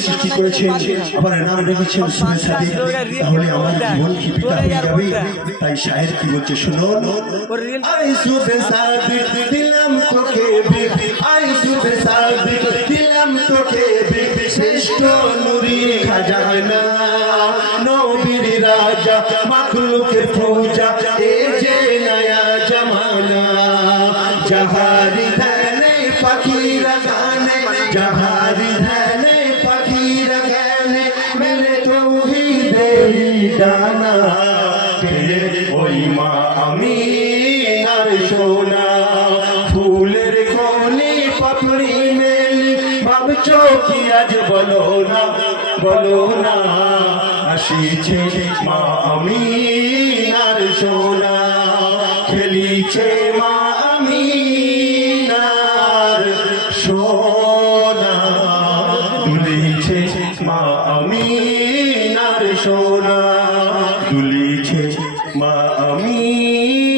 সৃষ্টি করেছেন আবার নাম রেখেছেন সুরে সাদিক, তাহলে আমার জীবন কি পিতা হয়ে যাবে? তাই শায়ের কি বলছে শুনুন। আই সুরে সাদিক দিলাম তোকে বিবি, আই সুরে সাদিক দিলাম তোকে বিবি, শ্রেষ্ঠ নূরি খাজানা নবীর রাজা মাখলুকের পূজা এ যে নয়া জমানা। জাহারি ধানে পাখিরা গানে, জাহারি ধানে পাখিরা গানে, মেলে তৌহিদের ডানা। ওই মা আমিনার সোনা, ফুলের কোণে পাপড়ি মেলে, ভাবছো কি আজ বলো না, বলো না। আসিছে মা আমিনার সোনা, খেলিছে মা আমিনার সোনা, দুলিছে মা আমিনার সোনা, দুলিছে মা আমিনার